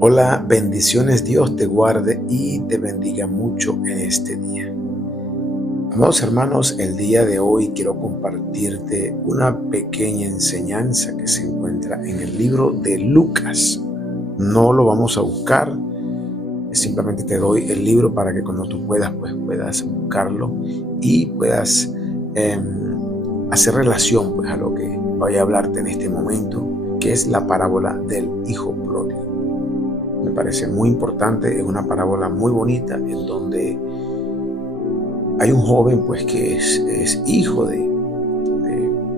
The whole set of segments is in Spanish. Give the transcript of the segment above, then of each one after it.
Hola, bendiciones, Dios te guarde y te bendiga mucho en este día. Amados hermanos, el día de hoy quiero compartirte una pequeña enseñanza que se encuentra en el libro de Lucas. No lo vamos a buscar, simplemente te doy el libro para que cuando tú puedas, pues puedas buscarlo y puedas hacer relación pues a lo que voy a hablarte en este momento, que es la parábola del hijo pródigo. Me parece muy importante, es una parábola muy bonita en donde hay un joven pues que es hijo de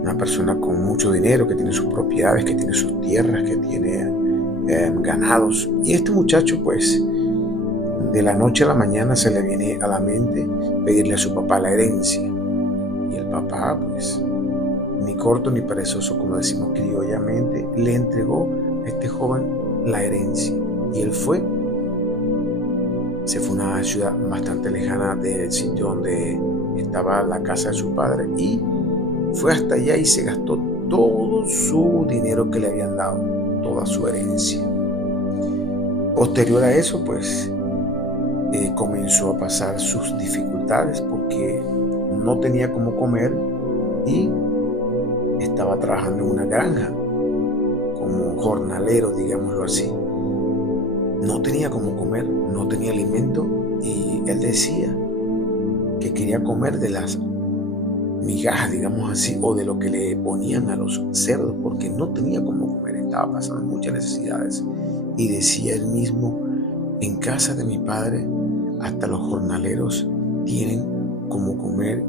una persona con mucho dinero, que tiene sus propiedades, que tiene sus tierras, que tiene ganados. Y este muchacho pues de la noche a la mañana se le viene a la mente pedirle a su papá la herencia. Y el papá pues ni corto ni perezoso, como decimos criollamente, le entregó a este joven la herencia. Y él se fue a una ciudad bastante lejana del sitio donde estaba la casa de su padre y fue hasta allá y se gastó todo su dinero que le habían dado, toda su herencia. Posterior a eso, pues comenzó a pasar sus dificultades porque no tenía cómo comer y estaba trabajando en una granja como jornalero, digámoslo así. No tenía cómo comer, no tenía alimento y él decía que quería comer de las migajas, digamos así, o de lo que le ponían a los cerdos, porque no tenía cómo comer, estaba pasando muchas necesidades. Y decía él mismo, en casa de mi padre hasta los jornaleros tienen cómo comer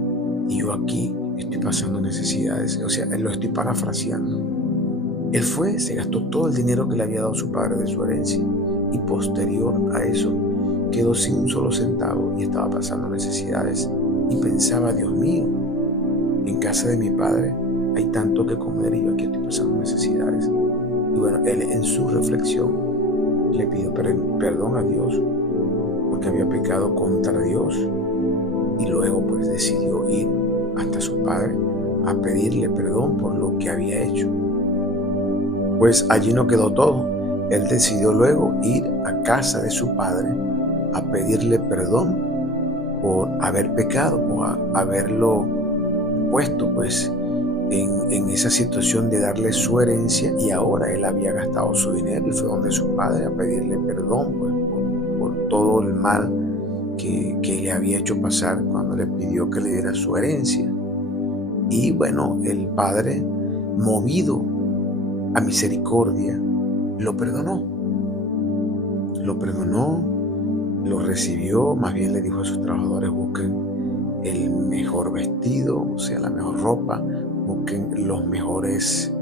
y yo aquí estoy pasando necesidades. O sea, lo estoy parafraseando. Él se gastó todo el dinero que le había dado su padre de su herencia y posterior a eso quedó sin un solo centavo y estaba pasando necesidades y pensaba, Dios mío, en casa de mi padre hay tanto que comer y yo aquí estoy pasando necesidades. Y bueno, él en su reflexión le pidió perdón a Dios porque había pecado contra Dios y luego pues decidió ir hasta su padre a pedirle perdón por lo que había hecho. Pues allí no quedó todo. Él decidió luego ir a casa de su padre a pedirle perdón por haber pecado, por haberlo puesto pues en esa situación de darle su herencia y ahora él había gastado su dinero y fue donde su padre a pedirle perdón pues, por todo el mal que le había hecho pasar cuando le pidió que le diera su herencia. Y bueno, el padre, movido a misericordia, lo perdonó, lo recibió, más bien le dijo a sus trabajadores, busquen el mejor vestido, o sea, la mejor ropa, busquen los mejores,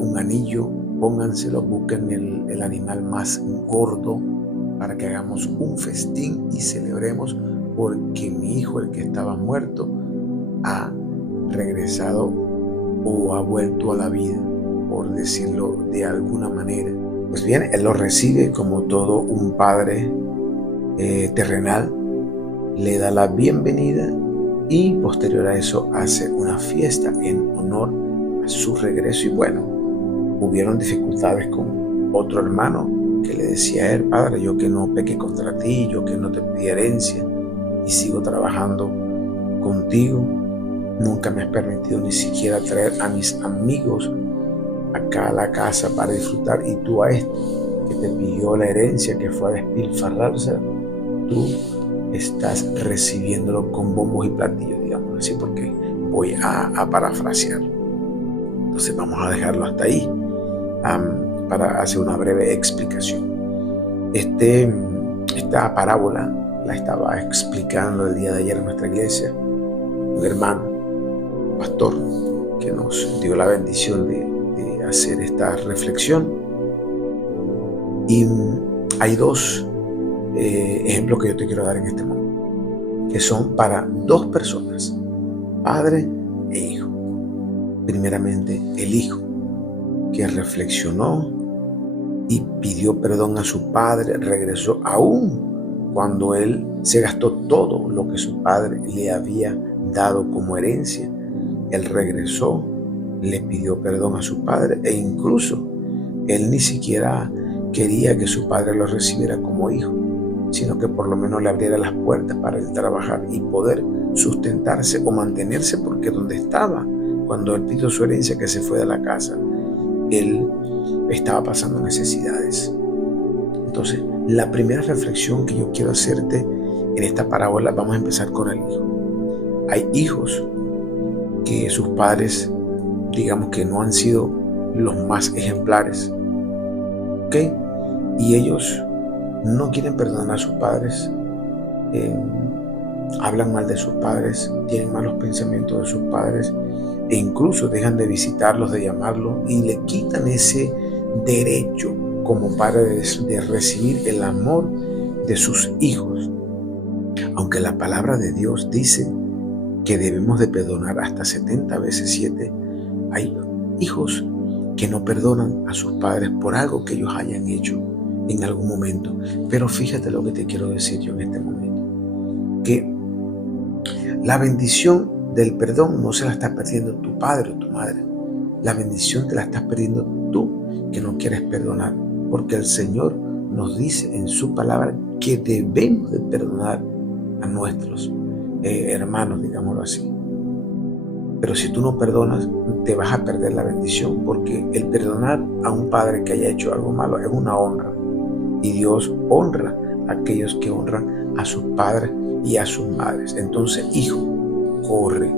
un anillo, pónganselo, busquen el animal más gordo para que hagamos un festín y celebremos porque mi hijo, el que estaba muerto, ha regresado o ha vuelto a la vida, por decirlo de alguna manera. Pues bien, él lo recibe como todo un padre terrenal, le da la bienvenida y posterior a eso hace una fiesta en honor a su regreso. Y bueno, hubieron dificultades con otro hermano que le decía a él, padre, yo que no pequé contra ti, yo que no te pedí herencia y sigo trabajando contigo, nunca me has permitido ni siquiera traer a mis amigos acá a la casa para disfrutar y tú a este que te pidió la herencia, que fue a despilfarrarse, tú estás recibiéndolo con bombos y platillos, digamos así, porque voy a parafrasear. Entonces vamos a dejarlo hasta ahí para hacer una breve explicación. Esta parábola la estaba explicando el día de ayer en nuestra iglesia un hermano, un pastor, que nos dio la bendición de hacer esta reflexión. Y hay dos ejemplos que yo te quiero dar en este momento, que son para dos personas, padre e hijo. Primeramente, el hijo, que reflexionó y pidió perdón a su padre, regresó aún cuando él se gastó todo lo que su padre le había dado como herencia. Él regresó, le pidió perdón a su padre e incluso él ni siquiera quería que su padre lo recibiera como hijo, sino que por lo menos le abriera las puertas para él trabajar y poder sustentarse o mantenerse, porque donde estaba, cuando él pidió su herencia, que se fue de la casa, él estaba pasando necesidades. Entonces, la primera reflexión que yo quiero hacerte en esta parábola, vamos a empezar con el hijo. Hay hijos que sus padres, digamos que no han sido los más ejemplares, ¿ok? Y ellos no quieren perdonar a sus padres, hablan mal de sus padres, tienen malos pensamientos de sus padres, e incluso dejan de visitarlos, de llamarlos, y le quitan ese derecho como padre de recibir el amor de sus hijos. Aunque la palabra de Dios dice que debemos de perdonar hasta 70 veces 7, hay hijos que no perdonan a sus padres por algo que ellos hayan hecho en algún momento. Pero fíjate lo que te quiero decir yo en este momento, que la bendición del perdón no se la está perdiendo tu padre o tu madre. La bendición te la estás perdiendo tú, que no quieres perdonar, porque el Señor nos dice en su palabra que debemos de perdonar a nuestros hermanos, digámoslo así. Pero si tú no perdonas, te vas a perder la bendición, porque el perdonar a un padre que haya hecho algo malo es una honra, y Dios honra a aquellos que honran a sus padres y a sus madres. Entonces, hijo, corre,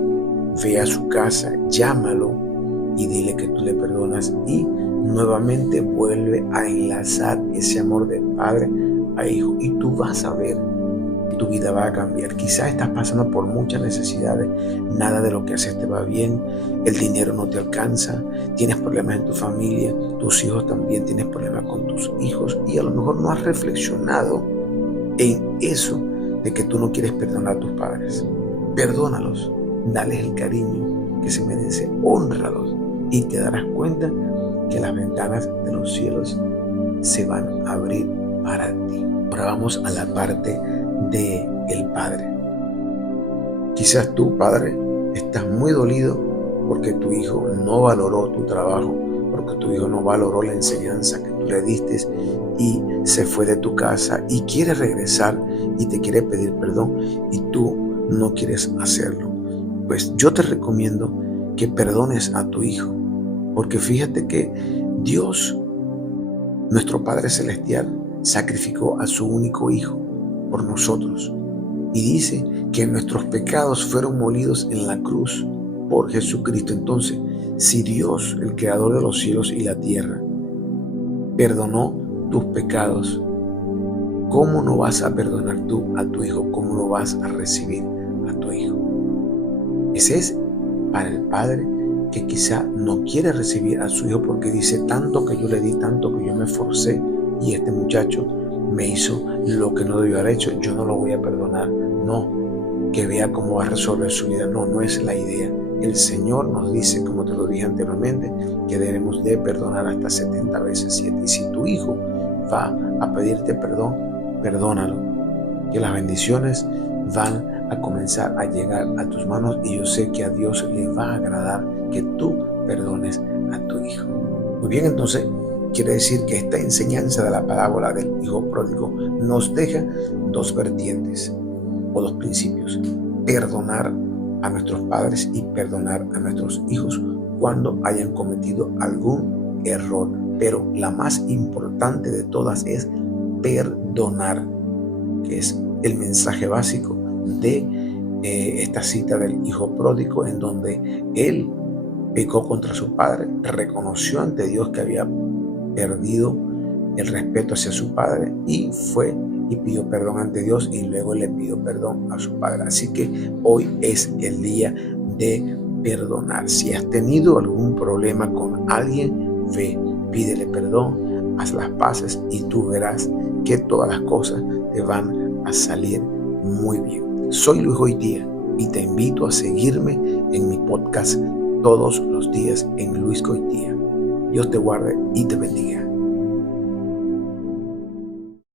ve a su casa, llámalo y dile que tú le perdonas, y nuevamente vuelve a enlazar ese amor de padre a hijo, y tú vas a ver que tu vida va a cambiar. Quizás estás pasando por muchas necesidades, nada de lo que haces te va bien, el dinero no te alcanza, tienes problemas en tu familia, tus hijos también, tienes problemas con tus hijos, y a lo mejor no has reflexionado en eso de que tú no quieres perdonar a tus padres. Perdónalos, dales el cariño que se merece, hónralos, y te darás cuenta que las ventanas de los cielos se van a abrir para ti. Ahora vamos a la parte de el padre. Quizás tú, padre, estás muy dolido porque tu hijo no valoró tu trabajo, porque tu hijo no valoró la enseñanza que tú le diste y se fue de tu casa y quiere regresar y te quiere pedir perdón y tú no quieres hacerlo. Pues yo te recomiendo que perdones a tu hijo, porque fíjate que Dios, nuestro Padre Celestial, sacrificó a su único hijo por nosotros, y dice que nuestros pecados fueron molidos en la cruz por Jesucristo. Entonces, si Dios, el creador de los cielos y la tierra, perdonó tus pecados, ¿cómo no vas a perdonar tú a tu hijo? ¿Cómo no vas a recibir a tu hijo? Ese es para el padre que quizá no quiere recibir a su hijo porque dice: tanto que yo le di, tanto que yo me esforcé, y este muchacho me hizo lo que no debió haber hecho, yo no lo voy a perdonar. No, que vea cómo va a resolver su vida. No, no es la idea. El Señor nos dice, como te lo dije anteriormente, que debemos de perdonar hasta 70 veces 7. Y si tu hijo va a pedirte perdón, perdónalo, que las bendiciones van a comenzar a llegar a tus manos, y yo sé que a Dios le va a agradar que tú perdones a tu hijo. Muy bien, entonces quiere decir que esta enseñanza de la parábola del hijo pródigo nos deja dos vertientes o dos principios: perdonar a nuestros padres y perdonar a nuestros hijos cuando hayan cometido algún error. Pero la más importante de todas es perdonar, que es el mensaje básico de esta cita del hijo pródigo, en donde él pecó contra su padre, reconoció ante Dios que había perdido el respeto hacia su padre y fue y pidió perdón ante Dios, y luego le pidió perdón a su padre. Así que hoy es el día de perdonar. Si has tenido algún problema con alguien, ve, pídele perdón, haz las paces, y tú verás que todas las cosas te van a salir muy bien. Soy Luis Goitía y te invito a seguirme en mi podcast todos los días en Luis Goitía. Dios te guarde y te bendiga.